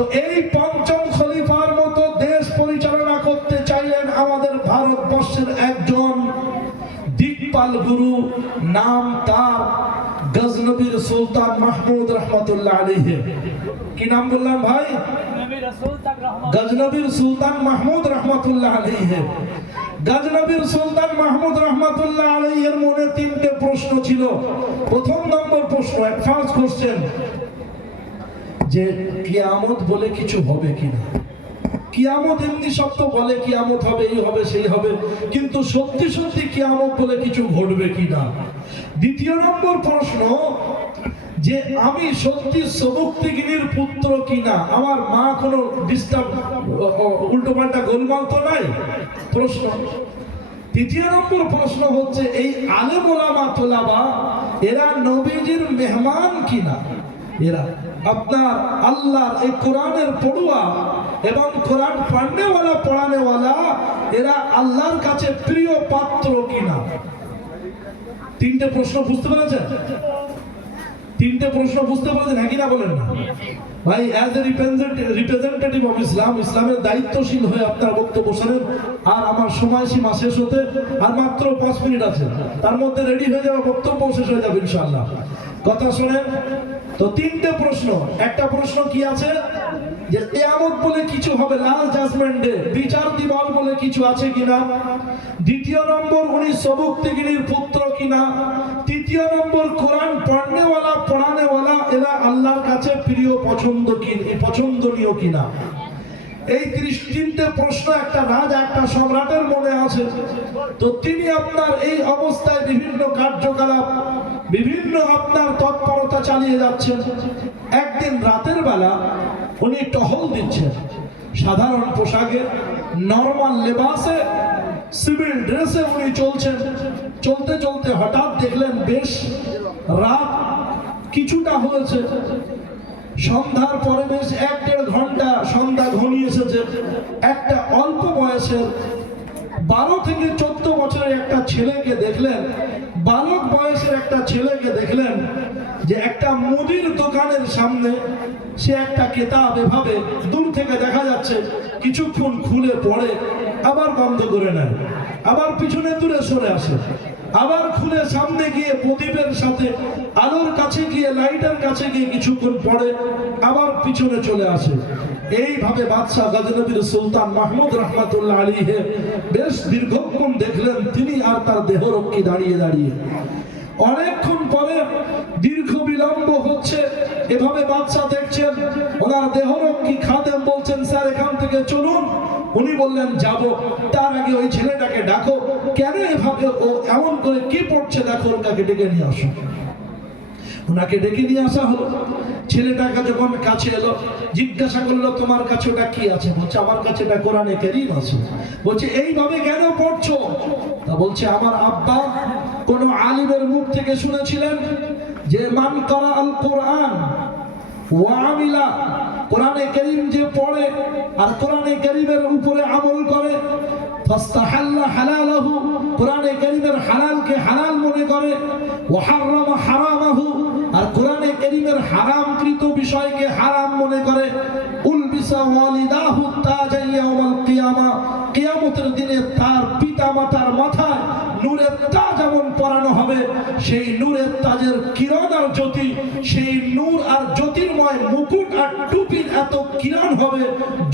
তো এই পঞ্চম খলিফার মতো দেশ পরিচালনা করতে চাইলেন আমাদের ভারতবর্ষের একজন দিকপাল গুরু, নাম তার গজনবীর সুলতান মাহমুদ রহমতুল্লাহ আলীহে কি নাম বললাম ভাই? গজনবীর সুলতান মাহমুদ রহমতুল্লাহ আলীহে গজনবীর সুলতান মাহমুদ রহমতুল্লাহ আলীহের মনে তিনটে প্রশ্ন ছিল। প্রথম নম্বর প্রশ্ন ফার্স্ট কোশ্চেন যে কিয়ামত বলে কিছু হবে কিনা। কিয়ামত এমনি সব তো বলে, কিয়ামত হবে, এই হবে, সেই হবে। কিন্তু সত্যি সত্যি কিয়ামত বলে কিছু ঘটবে কিনা? দ্বিতীয় নম্বর প্রশ্ন, যে আমি সত্যি সবুক্তিগিরির পুত্র কিনা? আমার মা কোনো ডিস্টার্ব উল্টো পাল্টা গোলমাল তো নাই? প্রশ্ন। তৃতীয় নম্বর প্রশ্ন হচ্ছে, এই আলেম তোলাবা এরা নবীজির মেহমান কিনা? এরা। আপনার আল্লাহর এই কোরআনের পড়ুয়া এবং কোরআন পড়নেওয়ালা পড়ানেওয়ালা, এরা আল্লাহর কাছে প্রিয় পাত্র কিনা? তিনটে প্রশ্ন বুঝতে পেরেছেন? তিনটে প্রশ্ন বুঝতে পারছেন হ্যাঁ কিনা বলেন না? ভাই as a representative of Islam ইসলামের দায়িত্বশীল হয়ে আপনার বক্তব্য শোনেন, আর আমার সময়সীমা শেষ হতে আর মাত্র পাঁচ মিনিট আছে। তার মধ্যে রেডি হয়ে যাওয়া বক্তব্য শেষ হয়ে যাবে, ইনশাআল্লাহ। কথা শোনেন তো তিনটে প্রশ্ন। একটা প্রশ্ন কি আছে? যে কেয়ামত বলে কিছু হবে লাস্ট জাজমেন্ট, বিচার দিবস বলে কিছু আছে কিনা? দ্বিতীয় নম্বর, উনি সবুক্তিগিরির পুত্র কিনা? তৃতীয় নম্বর, কোরআন পড়নেওয়ালা, পড়ানেওয়ালা, এরা আল্লাহর কাছে প্রিয়, পছন্দ কি পছন্দনীয় কিনা? এই তিনটে প্রশ্ন, একটা রাজা, একটা সম্রাটের মনে আছে। তো তিনি আপনার এই অবস্থায় বিভিন্ন কার্যকলাপ, বিভিন্ন আপনার তৎপরতা চালিয়ে যাচ্ছেন। একদিন রাতের বেলা উনি টহল দিচ্ছেন। সাধারণ পোশাকে নর্মাল লেবাসে সিভিল ড্রেসে উনি চলছেন। চলতে চলতে হঠাৎ দেখলেন, বেশ রাত কিছুটা হয়েছে। সন্ধ্যার পরে বেশ এক দেড় ঘণ্টা সন্ধ্যা ঘনিয়ে এসেছে। একটা অল্প বয়সের বারো থেকে চোদ্দ বছরের একটা ছেলেকে দেখলেন বালক বয়সের একটা ছেলেকে দেখলেন যে একটা মুদির দোকানের সামনে সে একটা কেতাব এভাবে দূর থেকে দেখা যাচ্ছে, কিছুক্ষণ খুলে পড়ে, আবার বন্ধ করে নেয়, আবার পিছনে দূরে সরে আসে। আবার খুলে সামনে গিয়ে প্রদীপের সাথে আলোর কাছে গিয়ে, লাইটের কাছে গিয়ে কিছুক্ষণ পরে আবার পিছনে চলে আসে। এইভাবে বাদশাহ গজনবীর সুলতান মাহমুদ রহমতুল্লাহ আলীহে বেশ দীর্ঘক্ষণ দেখলেন, তিনি আর তার দেহরক্ষী দাঁড়িয়ে দাঁড়িয়ে। অনেকক্ষণ পরে দীর্ঘ বিলম্ব হচ্ছে, এভাবে বাদশাহ দেখছেন, ওনার দেহরক্ষী খাদেম বলছেন, স্যার, এখান থেকে চলুন। উনি বললেন, যাব। তার আগে ওই ছেলেটাকে ডাকো। কেন এভাবে ও এমন করে কি পড়ছে? দেখো ওটাকে ডেকে নিয়ে আসো। ওনাকে ডেকে নিয়ে আসা হলো। ছেলেটাকে যখন কাছে এলো, জিজ্ঞাসা করল, তোমার কাছে ওটা কি আছে? বলছে, আমার কাছে এটা কোরআনে কেরিম আছে। বলছে, এইভাবে কেন পড়ছো? তা বলছে, আমার আব্বা কোনো আলিমের মুখ থেকে শুনেছিলেন যে, মান করা আল কোরআন ওয়ামিলা কোরআনে করিম যে পড়ে আর কোরআনে করিমের উপরে আমল করে হালালাহু, কোরআনে হালালকে হালাল মনে করে আর কোরআনে বিষয়কে হারাম মনে করে দিনে তার পিতামাতার মাথায় নূরের তাজ যেমন পরানো হবে, সেই নূরের কিরণ আর জ্যোতি, সেই নূর আর জ্যোতির্ময় মুকুট আর টুপির এত কিরণ হবে,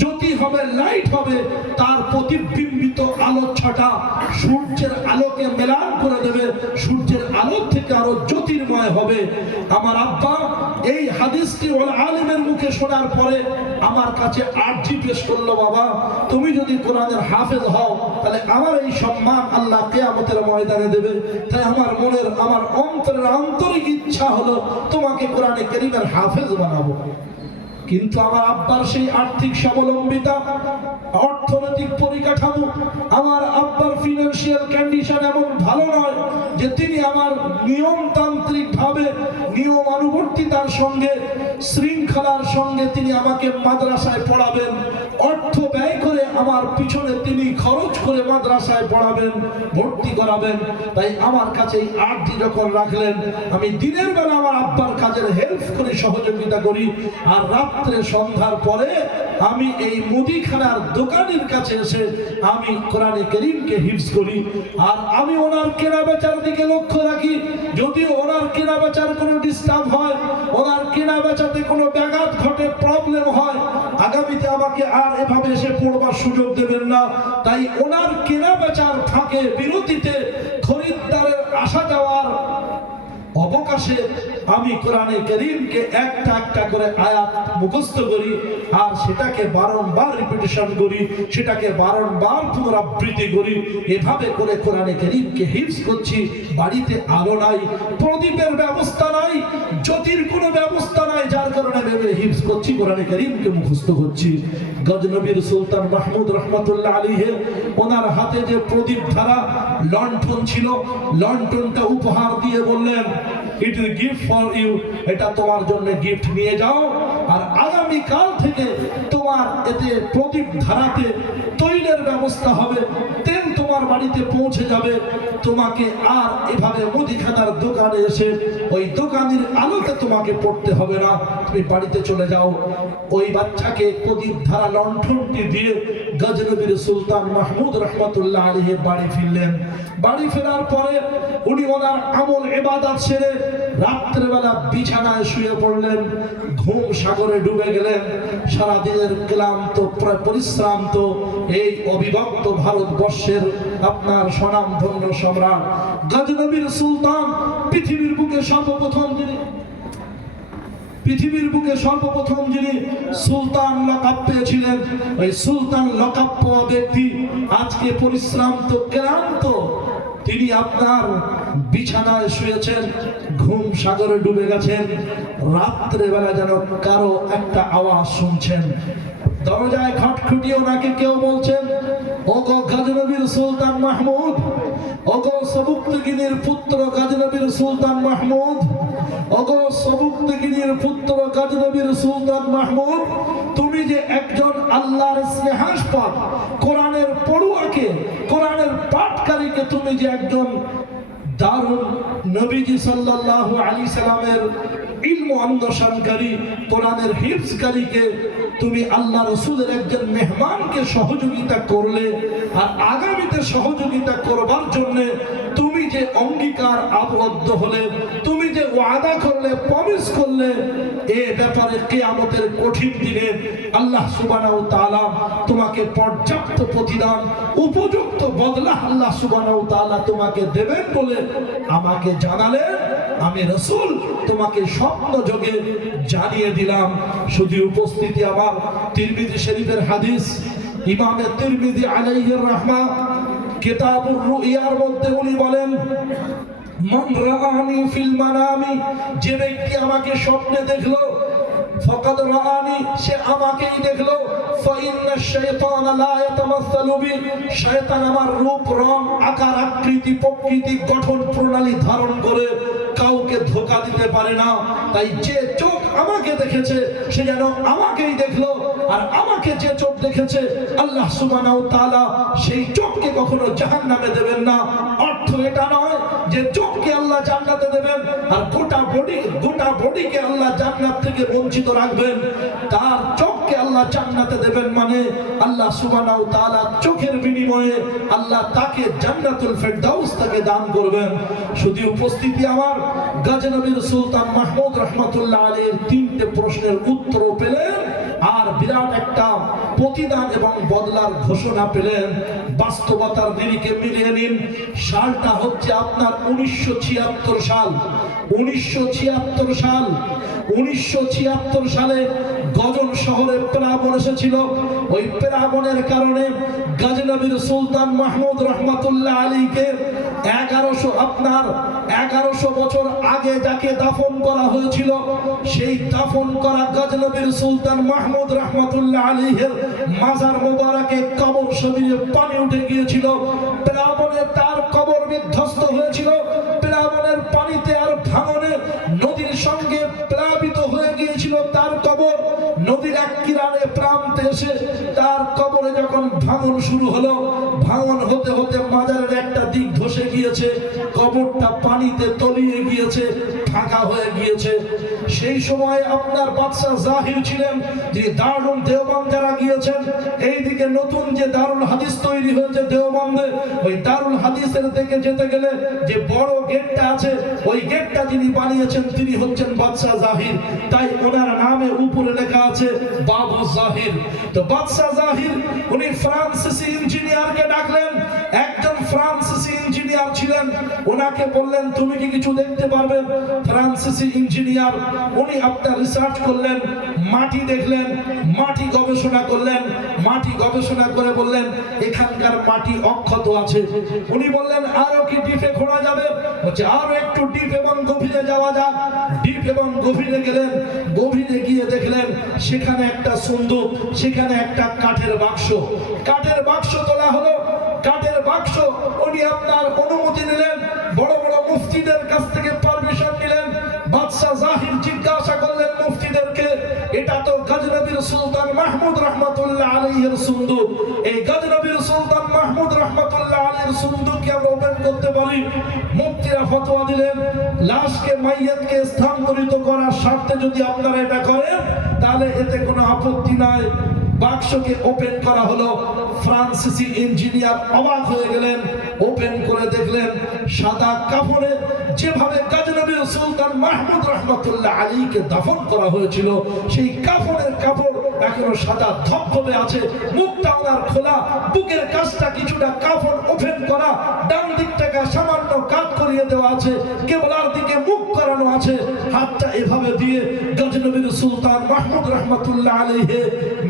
জ্যোতি হবে লাইট হবে, তার প্রতিবিম্বিত আলো ছটা সূর্যের মেলান করে দেবে, সূর্যের থেকে আরও জ্যোতির্ময় হবে। আমার আব্বা এই হাদিসটি আলিমের মুখে শোনার পরে আমার কাছে আর্জি পেশ করল, বাবা, তুমি যদি কোরআনের হাফেজ হও, তাহলে আমার এই সম্মান আল্লাহ কেয়ামতের ময়দানে দেবে। তাই আমার মনের, আমার অন্তরের আন্তরিক ইচ্ছা হলো তোমাকে কোরআনে করিমের হাফেজ বানাবো। কিন্তু আমার আব্বার সেই আর্থিক স্বাবলম্বিতা, অর্থনৈতিক পরিকাঠামো, আমার আব্বার ফিনান্সিয়াল কন্ডিশন এমন ভালো নয় যে তিনি আমার নিয়মতান্ত্রিক ভাবে নিয়মানুবর্তিতার সঙ্গে, শৃঙ্খলার সঙ্গে তিনি আমাকে মাদ্রাসায় পড়াবেন। অর্থ ব্যয় করে আমার পিছনে তিনি খরচ করে মাদ্রাসায় পড়াবেন, ভর্তি করাবেন। তাই আমার কাছে এই আটটি যখন রাখলেন, আমি দিনের বেলা আমার আব্বার কাজের হেল্প করে সহযোগিতা করি। আর রাত্রে সন্ধ্যার পরে আমি এই মুদিখানার দোকানের কাছে এসে আমি কোরআনে করিমকে হিফজ করি। আর আমি ওনার কেনা বেচার দিকে লক্ষ্য রাখি। যদি ওনার কেনা বেচার কোনো ডিস্টার্ব হয়, ওনার কেনা বেচাতে কোনো ব্যাঘাত ঘটে প্রবলেম হয়, আগামীতে আমাকে আর এভাবে এসে পড়বার সুযোগ দেবেন না। তাই ওনার কেনা বেচার ফাঁকে বিরতিতে খরিদ্দারের আসা যাওয়ার অবকাশে আমি কোরআনে করিমকে একটা একটা করে আয়াত মুখস্থ করি আর সেটাকে বারংবার রিপিটেশন করি, সেটাকে বারংবার পুনরাবৃত্তি করি। এভাবে করে কোরআনে করিমকে হিপস করছি। বাড়িতে আলো নাই, প্রদীপের ব্যবস্থা নাই, জ্যোতির কোনো ব্যবস্থা নাই, যার কারণে ভেবে হিপস করছি, কোরআনে করিমকে মুখস্থ করছি। গজনবীর সুলতান মাহমুদ রহমতুল্লাহ আলীহে ওনার হাতে যে প্রদীপ ধারা লণ্ঠন ছিল, লণ্ঠনটা উপহার দিয়ে বললেন it is gift for you এটা তোমার জন্য গিফট নিয়ে যাও। আর আগামী কাল থেকে তোমার এতে প্রদীপ ধারাতে তৈলের ব্যবস্থা হবে। তেল তোমার বাড়িতে পৌঁছে যাবে, তোমাকে আর এভাবে মুদিখানার দোকানে এসে ওই দোকানের আলোতে তোমাকে পড়তে হবে না। তুমি বাড়িতে চলে যাও। ওই বাচ্চাকে প্রদীপ ধারা লণ্ঠনটি দিয়ে গজনবীর সুলতান মাহমুদ রহমতুল্লাহ আলীহে বাড়ি ফিরলেন। বাড়ি ফেরার পরে উনি ওনার আমল এবাদাত সেরে রাত্রেবেলা বিছানায় শুয়ে পড়লেন, ঘুম সাগরে ডুবে গেলেন। সারাদিনের ক্লান্ত, পরিশ্রান্ত এই অবিভক্ত ভারতবর্ষের আপনার স্বনামধন্য সম্রাট। গজনবীর সুলতান পৃথিবীর বুকে সর্বপ্রথম যিনি পৃথিবীর বুকে সর্বপ্রথম যিনি সুলতান লকাপ পেয়েছিলেন, ওই সুলতান লকাপ পাওয়া ব্যক্তি আজকে পরিশ্রান্ত, ক্লান্ত। তিনি আপনার বিছানায় শুয়েছেন, ঘুম সাগরে ডুবে গেছেন রাত্রে বেলা যেন কারও একটা আওয়াজ শুনছেন। দরজায় খটখুটি ওনাকে কেউ বলছেন ও কাজনবীর সুলতান মাহমুদ অগ সবুক্তগিনীর পুত্র গাজনবীর সুলতান মাহমুদ, ওগো সবুক্তগিরির পুত্র গাজনবীর সুলতান মাহমুদ, তুমি যে একজন আল্লাহর স্নেহাস্পদ, কোরআনের পড়ুয়াকে, কোরআনের পাঠকারীকে তুমি যে একজন দারুণ নবীজি সাল্লাল্লাহু আলী সালামের ইলম অন্বেষণকারী কোরআনের হিফজকারীকে তুমি আল্লাহ রসুলের একজন মেহমানকে সহযোগিতা করলে আর আগামীতে সহযোগিতা করবার জন্য তুমি যে অঙ্গীকার আবদ্ধ হলে, তুমি যে ওয়াদা করলে প্রমিস করলে, এ ব্যাপারে কেয়ামতের কঠিন দিনে আল্লাহ সুবহানাহু তাআলা তোমাকে পর্যাপ্ত প্রতিদান, উপযুক্ত বদলা আল্লাহ সুবহানাহু তাআলা তোমাকে দেবেন বলে আমাকে জানালেন। আমি রসুল, তোমাকে স্বপ্ন যোগে জানিয়ে দিলাম। শুধু উপস্থিতি আমার তিরমিজি শরীফের হাদিস, ইমামে তিরমিজি আলাইহির রহমা কিতাবুর রুইয়ার মধ্যে উনি বলেন, মান রাআনি ফিল মানামি, যে ব্যক্তি আমাকে স্বপ্নে দেখল, ফকাদ রাআনি, সে আমাকেই দেখল, ফাইন্না শাইতান লা ইয়াতামাসসালু বি আমার রূপ, রং, আকার, আকৃতি, প্রকৃতি, গঠন প্রণালী ধারণ করে কাউকে ধোকা দিতে পারে না। তাই যে চোখ আমাকে দেখেছে, সে যেন আমাকেই দেখল, আর আমাকে যে চোখ দেখেছে, আল্লাহ সুবহানাহু তালা সেই চোখকে কখনো জাহান নামে দেবেন না। অর্থ এটা নয় যে চোখকে আল্লাহ জান্নাতে দেবেন আর গোটা বডি গোটা বডিকে আল্লাহ জান্নাত থেকে বঞ্চিত রাখবেন। তার চোখকে আল্লাহ জান্নাতে দেবেন মানে আল্লাহ সুবহানাহু তাআলা চোখের বিনিময়ে আল্লাহ তাকে জান্নাতুল ফেরদাউস তাকে দান করবেন। শুধু উপস্থিতি আমার, গাজনবীর সুলতান মাহমুদ রহমতুল্লাহ আলীর তিনটে প্রশ্নের উত্তর পেলেন। আর বিরাট একটা প্রতিদান এবং বদলার ঘোষণা পেলেন। বাস্তবতার দিনকে মিলিয়ে নিন। সালটা হচ্ছে আপনার উনিশশো ছিয়াত্তর সাল। উনিশশো ছিয়াত্তর সাল, উনিশশো ছিয়াত্তর সালে গজন শহরে প্লাবন এসেছিল। ওই প্লাবনের কারণে গাজনবীর সুলতান মাহমুদ রহমতুল্লাহ আলীকে এগারোশো, আপনার এগারোশো বছর আগে যাকে দাফন করা হয়েছিল, সেই দাফন করা গজনবীর সুলতান মাহমুদ রহমতুল্লাহ আলীহের মাজার মোবারকে কবর শরীরে পানি উঠে গিয়েছিল। প্লাবনে তার কবর বিধ্বস্ত হয়েছিল। প্লাবনের পানিতে ভাঙনে নদীর সঙ্গে প্লাবিত হয়ে গিয়েছিল তার কবর। নদীর এক কিনারে প্রান্তে এসে তার কবরে যখন ভাঙন শুরু হলো, ভাঙন হতে হতে মাজারের একটা দিক ধসে গিয়েছে, কবরটা পানিতে তলিয়ে গিয়েছে, ফাঁকা হয়ে গিয়েছে। সেই সময় আপনার বাদশাহ জাহির ছিলেন যে দারুল দেওবন্দ যারা গিয়েছেন। এইদিকে নতুন যে দারুল হাদিস তৈরি হয়েছে দেওবন্দে ওই দারুল হাদিসের দিকে যেতে গেলে যে বড় গেটটা আছে, ওই গেটটা যিনি বানিয়েছেন, তিনি হচ্ছেন বাদশাহ জাহির। তাই ওনার নামে উপরে লেখা আছে, বাবু জাহির। তো বাদশাহ জাহির, উনি ফ্রান্সিসি ইঞ্জিনিয়ারকে ডাকলেন একজন ফ্রান্সিসি ইঞ্জিনিয়ার ছিলেন, ওনাকে বললেন, তুমি কি কিছু দেখতে পারবে? ফ্রান্সিসি ইঞ্জিনিয়ার, উনি আপনার রিসার্চ করলেন, মাটি দেখলেন, মাটি গবেষণা করলেন, মাটি গবেষণা করে বললেন, এখানকার মাটি অক্ষত আছে। উনি বললেন, আরও কি ডিপে খোঁড়া যাবে? বলছে, আরও একটু ডিপ এবং গভীরে যাওয়া যাক। ডিপ এবং গভীরে গেলেন, গভীরে গিয়ে দেখলেন, সেখানে একটা সুন্দর, সেখানে একটা কাঠের বাক্স। কাঠের বাক্স তোলা হলো উনি আপনার অনুমতি নিলেন, বড় বড় মুফতিদের কাছ থেকে পারমিশন নিলেন। বাদশাহ জাহির জিজ্ঞাসা করলেন মুফতিদেরকে এটা তো গজনবীর সুলতান মাহমুদ রহমতুল্লাহ আলাইহির সুন্দুক এই গজনবীর সুলতান মাহমুদ রহমতুল্লাহ আলাইহির সুন্দুককে আমরা ওপেন করতে পারি মুফতিরা ফতোয়া দিলেন, লাশকে, মাইয়াতকে স্থানান্তরিত করার স্বার্থে যদি আপনারা এটা করেন, তাহলে এতে কোনো আপত্তি নাই। বাক্সকে ওপেন করা হলো। ফ্রান্সিসি ইঞ্জিনিয়ার অবাক হয়ে গেলেন। ওপেন করে দেখলেন, সাদা কাপড়ে যেভাবে গাজনবীর সুলতান মাহমুদ রহমতুল্লাহ আলীকে দাফন করা হয়েছিল, সেই কাপড়ের কাপড় এখনও সাদা ধপধপে আছে। মুখটা ওনার খোলা, বুকের কাজটা কিছুটা কাপড় ওপেন করা ডান দিকটাকে সামান্য কাট করিয়ে দেওয়া আছে, কেবলার দিকে মুখ করানো আছে। হাতটা এভাবে দিয়ে গজনবীর সুলতান মাহমুদ রহমতুল্লাহ আলীহে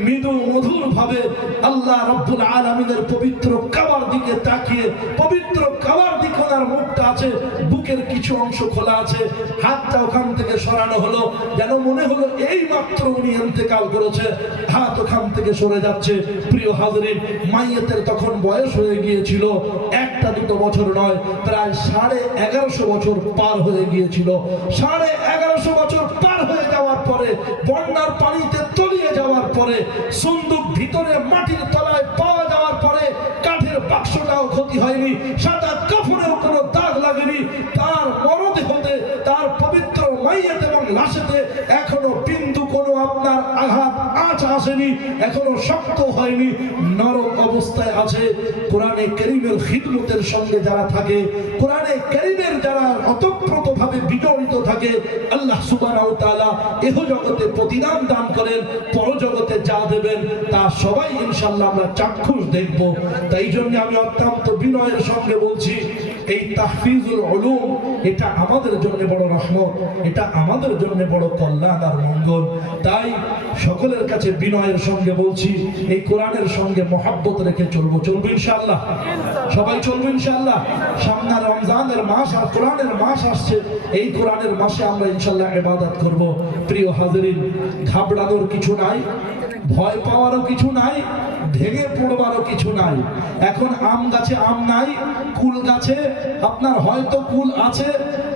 মৃদু মধুর ভাবে আল্লাহ রব্বুল আলমিনের পবিত্র কাবার দিকে তাকিয়ে, পবিত্র কাবার দিকে ওনার মুখটা আছে, বুকের কিছু অংশ খোলা আছে। হাতটা ওখান থেকে সরানো হলো, যেন মনে হলো এই মাত্র উনি ইন্তেকাল করেছে। হাত ওখান থেকে সরে যাচ্ছে। প্রিয় হাজরিন, মাইয়েতের তখন বয়স হয়ে গিয়েছিল, একটা দুটো বছর নয় প্রায় সাড়ে এগারোশো বছর পার হয়ে গিয়েছিল। সাড়ে এগারোশো বছর পার হয়ে যাওয়ার পরে, বন্যার পানিতে তলিয়ে যাওয়ার পরে, সুন্দুক ভিতরে মাটির তলায় পাওয়া যাওয়ার পরে কাঠের বাক্সটাও ক্ষতি হয়নি, সাদা কাপড়েও কোনো দাগ লাগেনি। তার মরদেহতে তার পবিত্র মাইয়াত এবং লাশেতে আঁচ আসেনি, এখনও শক্ত হয়নি, নরম অবস্থায় আছে। কোরআনে করিমের খিদমতের সঙ্গে যারা থাকে, কোরআনে করিমের যারা অতপ্রত ভাবে বিজড়িত থাকে, আল্লাহ সুবহানাহু ওয়া তাআলা এহ জগতে প্রতিদান দান করেন, পরজগতে যা দেবেন, তা সবাই ইনশাল্লাহ আমরা চাক্ষুষ দেখব। তাই জন্য আমি অত্যন্ত বিনয়ের সঙ্গে বলছি এই তাহফিজুল উলুম, এটা আমাদের জন্য বড় রহমত, এটা আমাদের জন্য বড় কল্যাণ আর মঙ্গল। তাই সকলের কাছে বিনয়ের সঙ্গে বলছি, এই কোরআনের সঙ্গে মহাব্বত রেখে চলবো। চলবো ইনশাআল্লাহ? সবাই চলবো ইনশাআল্লাহ? সামনে রমজানের মাস আর কোরআনের মাস আসছে, এই কোরআনের মাসে আমরা ইনশাআল্লাহ ইবাদত করব। প্রিয় হাজরিন, ঘাবড়ানোর কিছু নাই। ভয় পাওয়ারও কিছু নাই, ভেঙে পড়বারও কিছু নাই। এখন আম গাছে আম নাই, কুল গাছে, আপনার হয়তো কুল আছে,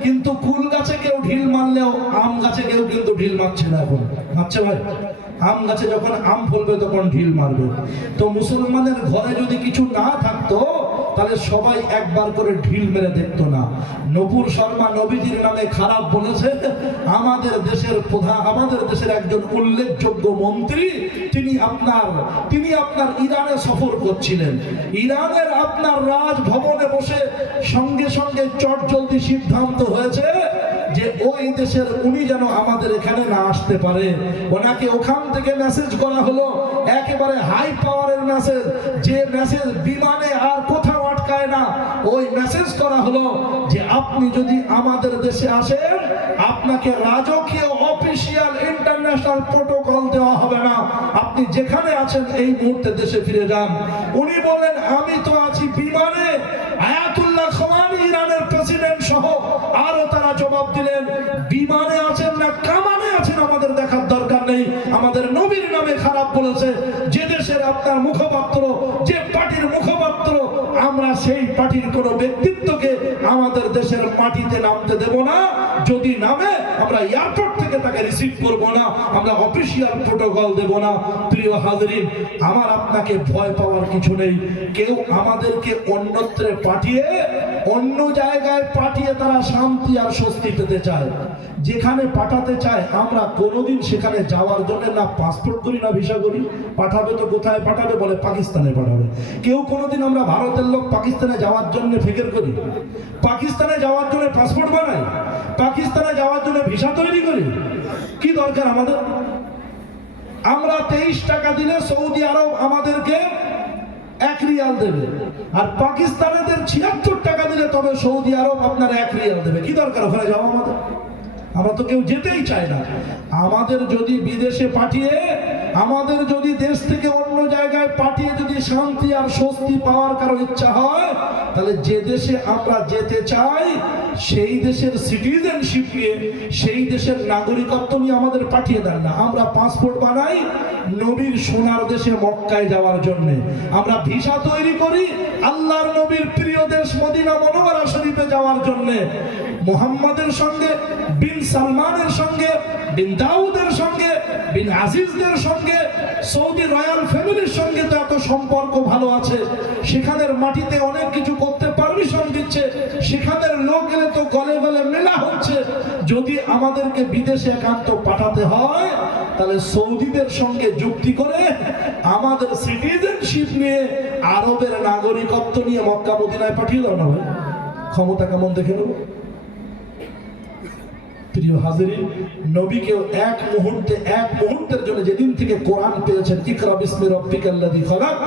কিন্তু কুল গাছে কেউ ঢিল মারলেও আম গাছে কেউ কিন্তু ঢিল মারছে না এখন। মারছে ভাই? আম গাছে যখন আম ফলবে তখন ঢিল মারবে। তো মুসলমানের ঘরে যদি কিছু না থাকতো তাহলে সবাই একবার করে ঢিল মেরে দেখতো না। নপুর শর্মা নবীজির নামে খারাপ বলেছে, আমাদের দেশের প্রধান, আমাদের দেশের একজন উল্লেখযোগ্য মন্ত্রী, তিনি আপনার তিনি আপনার ইরানে সফর করছিলেন। ইরানের আপনার রাজভবনে বসে সঙ্গে সঙ্গে চটজলদি সিদ্ধান্ত হয়েছে যে ওই দেশের উনি যেন আমাদের এখানে না আসতে পারে। ওনাকে ওখান থেকে মেসেজ করা হলো, একেবারে হাই পাওয়ারের মেসেজ যে মেসেজ বিমানে আটকায় না। ওই মেসেজ করা হলো যে, আপনি যদি আমাদের দেশে আসেন, আপনাকে রাজকীয় অফিসিয়াল ইন্টারন্যাশনাল প্রোটোকল দেওয়া হবে না। আপনি যেখানে আছেন, এই মুহূর্তে দেশে ফিরে যান। উনি বললেন, আমি তো আছি বিমানে। আয়াতুল্লাহ খোমানি ইরানের প্রেসিডেন্ট সহ আরও তারা জবাব দিলেন, বিমানে আছেন না, কামানে আছেন, আমাদের দেখার দরকার নেই। আমাদের নবীর নামে খারাপ বলেছে। যে দেশের আপনার মুখপাত্র, যে পার্টির আমরা সেই পার্টির কোন ব্যক্তিত্বকে আমাদের দেশের মাটিতে নামতে দেব না। যদি নামে, আমরা এয়ারপোর্ট থেকে তাকে রিসিভ করব না। আমরা অফিসিয়াল প্রোটোকল দেব না। প্রিয় হাজরিন, আমার আপনাকে ভয় পাওয়ার কিছু নেই। কেউ আমাদেরকে অন্যত্রে পাঠিয়ে, অন্য জায়গায় পাঠিয়ে তারা শান্তি আর স্বস্তি পেতে চায়। যেখানে পাঠাতে চায়, আমরা কোনোদিন সেখানে যাওয়ার জন্য না পাসপোর্ট করি, না ভিসা করি। পাঠাবে তো কোথায় পাঠাবে বলে পাকিস্তানে পাঠাবে। কেউ কোনোদিন আমরা ভারতের লোক পাকিস্তানে যাওয়ার জন্য ফিকির করি। পাকিস্তানে যাওয়ার জন্য পাসপোর্ট বানাই। পাকিস্তানে যাওয়ার জন্য ভিসা তৈরি করি। কি দরকার আমাদের? আমরা তেইশ টাকা দিলে সৌদি আরব আমাদেরকে এক রিয়াল দেবে। আর পাকিস্তানেদের ছিয়াত্তর টাকা দিলে তবে সৌদি আরব আপনারা এক রিয়াল দেবে। কি দরকার ওখানে যাওয়া আমাদের? আমরা তো কেউ যেতেই চাই না। আমাদের যদি বিদেশে পাঠিয়ে আমাদের যদি দেশ থেকে অন্য জায়গায় পাঠিয়ে যদি শান্তি আর স্বস্তি পাওয়ার কারও ইচ্ছা হয়, তাহলে যে দেশে আমরা যেতে চাই, সেই দেশের সিটিজেনশিপ নিয়ে, সেই দেশের নাগরিকত্ব নিয়ে আমাদের পাঠিয়ে দেন না। আমরা পাসপোর্ট বানাই নবীর সোনার দেশে মক্কায় যাওয়ার জন্য। আমরা ভিসা তৈরি করি আল্লাহর নবীর প্রিয় দেশ মদিনা মনোবরা শরীফে যাওয়ার জন্য। মোহাম্মদের সঙ্গে, বিন সালমানের সঙ্গে, বিন দাউদের বিন আজিজদের সঙ্গে, সৌদি রয়্যাল ফ্যামিলির সঙ্গে তো এত সম্পর্ক ভালো আছে। সেখানের মাটিতে অনেক কিছু করতে পারমিশন দিচ্ছে। সেখানের লোক এলে তো গলে গলে মেলা হচ্ছে। যদি আমাদেরকে বিদেশে একান্ত পাঠাতে হয়, তাহলে সৌদিদের সঙ্গে যুক্তি করে আমাদের সিটিজেনশিপ নিয়ে আরবের নাগরিকত্ব নিয়ে মক্কা মদিনায় পাঠিয়ে দাও না ক্ষমতা কেমন দেখে নেব? প্রিয় হাজিরিন, নবীকেও এক মুহূর্তে, এক মুহূর্তের জন্য যেদিন থেকে কোরআন পেয়েছেন, ইকরা বিসমি রব্বিকাল্লাযী খলাক,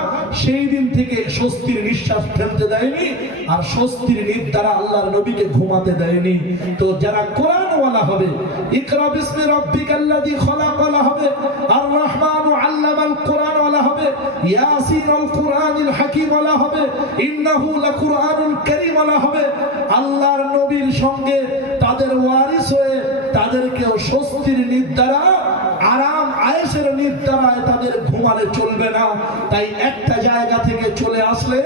সেই দিন থেকে স্বস্তির নিঃশ্বাস ফেলতে দেয়নি, আর স্বস্তির দ্বারা আল্লাহর নবীকে ঘুমাতে দেয়নি। তো যারা কোরআন ওয়ালা হবে, ইকরা বিসমি রব্বিকাল্লাযী খলাক ওয়ালা হবে, আর রহমানু আল্লামাল কোরআন ওয়ালা হবে ইয়াসিন আল কোরআনিল হাকিম ওয়ালা হবে, ইন্নাহু লাকুরআনুল কারীম ওয়ালা হবে, আল্লাহর নবীর সঙ্গে তাদের ওয়ারিস হয়ে তাদেরকেও স্বস্তির নিদ দ্বারা, আরাম আয়েসের নিদ দ্বারায় তাদের ঘুমালে চলবে না। তাই একটা জায়গা থেকে চলে আসলে,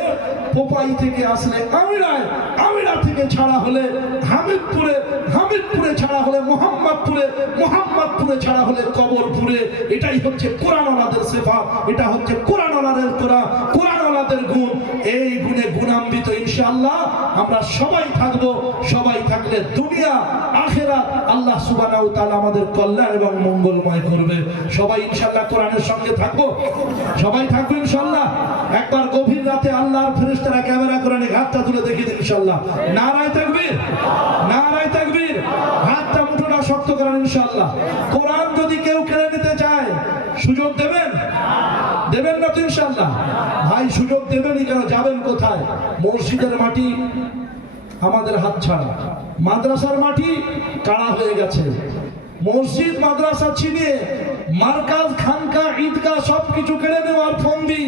পোপাই থেকে আসলে, আমিরায়, আমিরা থেকে ছাড়া হলে হামিদপুরে হামিদপুরে ছাড়া হলে মোহাম্মদপুরে মোহাম্মদপুরে ছাড়া হলে কবরপুরে। এটাই হচ্ছে কোরআন কোরআনওয়ালাদের সেফা এটা হচ্ছে কোরআনওয়ালাদের কোরআন কোরআনওয়ালাদের গুণ, এই গুণে গুণান্বিত ইনশাআল্লাহ আমরা সবাই থাকব, সবাই থাকলে দুনিয়া আখেরা আল্লাহ সুবহানাহু ওয়া তাআলা আমাদের কল্যাণ এবং মঙ্গলময় করবে। সবাই ইনশাআল্লাহ কোরআনের সঙ্গে থাকব? সবাই থাকব ইনশাআল্লাহ? একবার গভীর রাতে আল্লাহর ফেরেশতারা ক্যামেরা করে নিয়ে হাতটা তুলে দেখিয়ে দিন ইনশাআল্লাহ। নারায় তাকবীর নারায় তাকবীর, হাতটা মুঠোটা শক্ত করেন ইনশাআল্লাহ। কোরআন যদি কেউ কেড়ে নিতে চায়, সুযোগ দেবেন? তো ইনশাআল্লাহ? ভাই, সুযোগ দেবেনি কেন যাবেন কোথায়? মসজিদের মাটি আমাদের হাত ছাড়া। মাদ্রাসার মাটি কাড়া হয়ে গেছে। মসজিদ, মাদ্রাসা ছিনিয়ে মার্কাজ, খানকা ঈদগা সব কিছু কেড়ে নেওয়ার ফন্দি।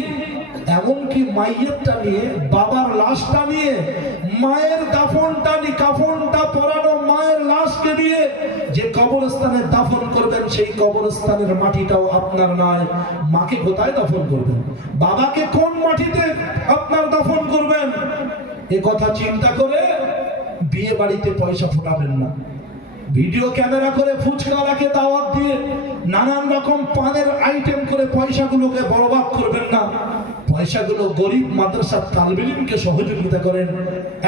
এমনকি মাইয়েরটা নিয়ে, বাবার লাশটা নিয়ে, মায়ের দাফনটা নিয়ে কাফনটা পরানো মায়ের লাশকে নিয়ে যে কবরস্থানে দাফন করবেন, সেই কবরস্থানের মাটিটাও আপনার নয়। মাকে কোথায় দাফন করবেন? বাবাকে কোন মাটিতে আপনার দাফন করবেন? এ কথা চিন্তা করে বিয়ে বাড়িতে পয়সা ফোটাবেন না। ভিডিও ক্যামেরা করে ফুচকাওয়ালাকে দাওয়াত দিয়ে নানান রকম পানের আইটেম করে পয়সাগুলোকে বরবাদ করবেন না। পয়সাগুলো গরিব মাদ্রাসার তালবিলিমকে সহযোগিতা করেন।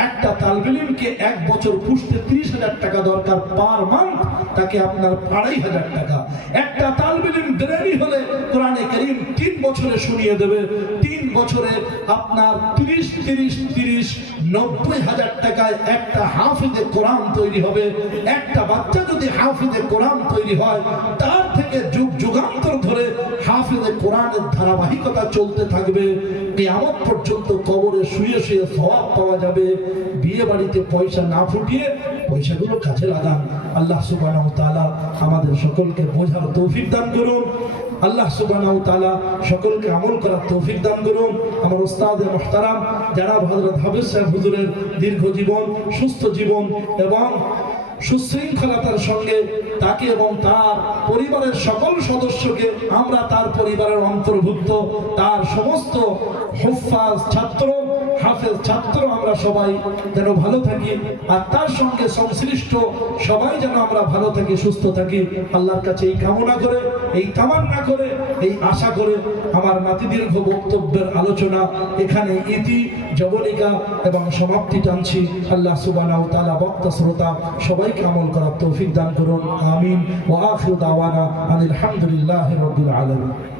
একটা তালবিলিমকে এক বছর পুষতে ত্রিশ হাজার টাকা দরকার পার মান্থ তাকে আপনার আড়াই হাজার টাকা। একটা তালবিলিম দেরি হলে কোরআনে করিম তিন বছরে শুনিয়ে দেবে। তিন বছরে আপনার তিরিশ তিরিশ তিরিশ, নব্বই হাজার টাকায় একটা হাফিজে কোরআন তৈরি হবে। একটা বাচ্চা যদি হাফিজে কোরআন তৈরি হয়, তার থেকে যুগ যুগান্তর ধরে হাফিজে কোরআনের ধারাবাহিকতা চলতে থাকবে। কেয়ামত পর্যন্ত কবরে শুয়ে শুয়ে সওয়াব পাওয়া যাবে। বিয়ে বাড়িতে পয়সা না ফুটিয়ে পয়সাগুলো কাজে লাগান। আল্লাহ সুবহানাহু ওয়া তাআলা আমাদের সকলকে বোঝার তৌফিক দান করুন। আল্লাহ সুবহানাহু ওয়া তাআলা সকলকে আমল করার তৌফিক দান করুন। আমার ওস্তাদ মুহতারাম, যারা হযরত হাফিজ সাহেব হুজুরের দীর্ঘ জীবন, সুস্থ জীবন এবং সুশৃঙ্খলতার সঙ্গে, তাকে এবং তার পরিবারের সকল সদস্যকে আমরা তার পরিবারের অন্তর্ভুক্ত, তার সমস্ত হুফাজ ছাত্র, হাফেজ ছাত্র আমরা সবাই যেন ভালো থাকি, আর তার সঙ্গে সংশ্লিষ্ট সবাই যেন আমরা ভালো থাকি, সুস্থ থাকি। আল্লাহর কাছে এই কামনা করে, এই তামান্না করে, এই আশা করে আমার নাতি দীর্ঘ বক্তব্যের আলোচনা এখানে ইতি জবনিকা এবং সমাপ্তি টানছি। আল্লাহ সুবানাও তালা বক্তা শ্রোতা, সবাইকে আমল করার তৌফিক দান করুন। আমিন। ওয়াফিউ দাওয়ানা আনিল হামদুলিল্লাহি রাব্বিল আলামিন।